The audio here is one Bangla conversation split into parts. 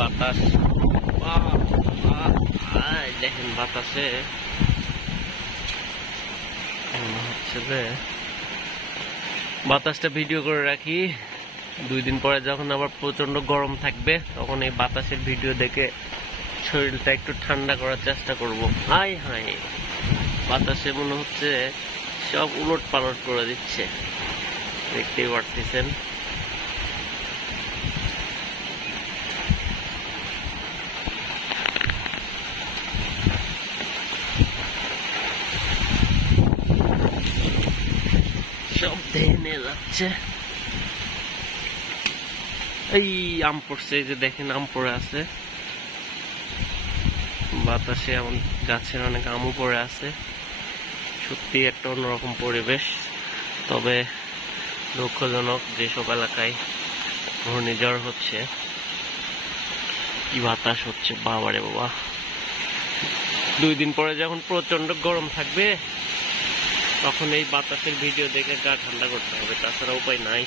বাতাস, দেখেন বাতাসে হচ্ছে যে বাতাসটা ভিডিও করে রাখি। 2 দিন পরে যখন আবার প্রচন্ড গরম থাকবে তখন এই বাতাসের ভিডিও দেখে শরীরটা একটু ঠান্ডা করার চেষ্টা করব। হাই হাই, বাতাসে মনে হচ্ছে সব উলট পালট করে দিচ্ছে, দেখতেই পারতেছেন। সব ধেনে যাচ্ছে। এই আম পড়ছে, এই যে দেখেন আম পড়ে আছে বাতাসে, এমন গাছের অনেক আমও পড়ে আছে। সত্যি একটা অন্যরকম পরিবেশ। তবে দুঃখজনক, যেসব এলাকায় ঘূর্ণিঝড় হচ্ছে, কি বাতাস হচ্ছে, বাবারে বাবা। 2 দিন পরে যখন প্রচন্ড গরম থাকবে তখন এই বাতাসের ভিডিও দেখে গা ঠান্ডা করতে হবে, তাছাড়া উপায় নাই।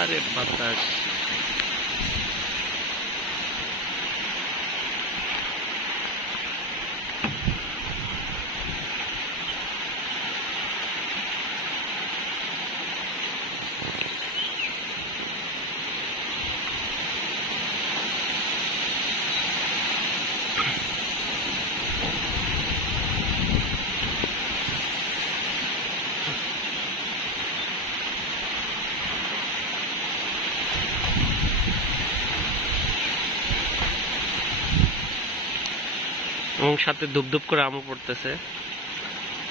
আরে বাতাস, এবং সাথে ধুপধুপ করে আমও পড়তেছে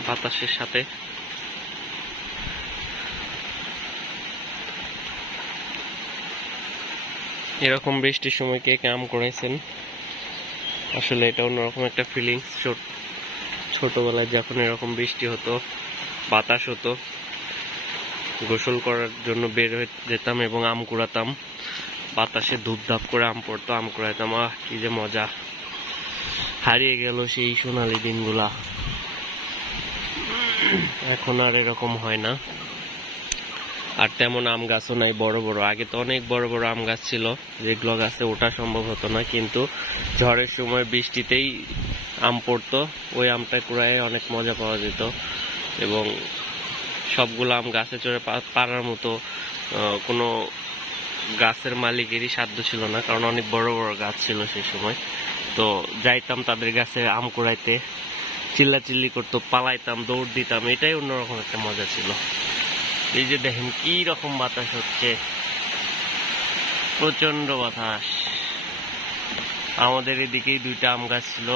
বাতাসের সাথে। এরকম বৃষ্টির সময় কে আম করেছেন? আসলে এটা অন্যরকম একটা ফিলিংস। ছোটবেলায় যখন এরকম বৃষ্টি হতো, বাতাস হতো, গোসল করার জন্য বের হয়ে যেতাম এবং আম কুড়াতাম। বাতাসে ধূপধাপ করে আম পড়তো, আম কুড়াইতাম। কি যে মজা! হারিয়ে গেল সেই সোনালী দিনগুলা। এখন আর এরকম হয় না। আর তেমন আম গাছও নাই বড় বড়। আগে তো অনেক বড় বড় আম গাছ ছিল, যেগুলো গাছে ওঠা সম্ভব হতো না, কিন্তু ঝড়ের সময় বৃষ্টিতেই আম পড়তো। ওই আমটা কুড়ায় অনেক মজা পাওয়া যেত এবং সবগুলো আম গাছে চড়ে পারার মতো কোনো গাছের মালিকেরই সাধ্য ছিল না, কারণ অনেক বড় বড় গাছ ছিল সেই সময়। তো যাইতাম তাদের গাছে আম কুড়াইতে, চিল্লাচিল্লি করতো, পালাইতাম, দৌড় দিতাম। এটাই অন্যরকম একটা মজা ছিল। এই যে দেখেন কি রকম বাতাস হচ্ছে, প্রচন্ড বাতাস। আমাদের এদিকেই 2টা আম গাছ ছিল,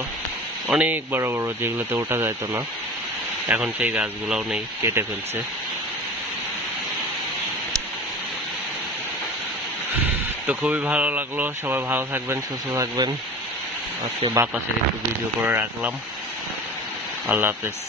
অনেক বড় বড়, যেগুলোতে ওঠা যেত না। এখন সেই গাছগুলোও নেই, কেটে ফেলছে। তো খুবই ভালো লাগলো। সবাই ভালো থাকবেন, সুস্থ থাকবেন। আজকে বাতাসের একটু ভিডিও করে রাখলাম। আল্লাহ হাফেজ।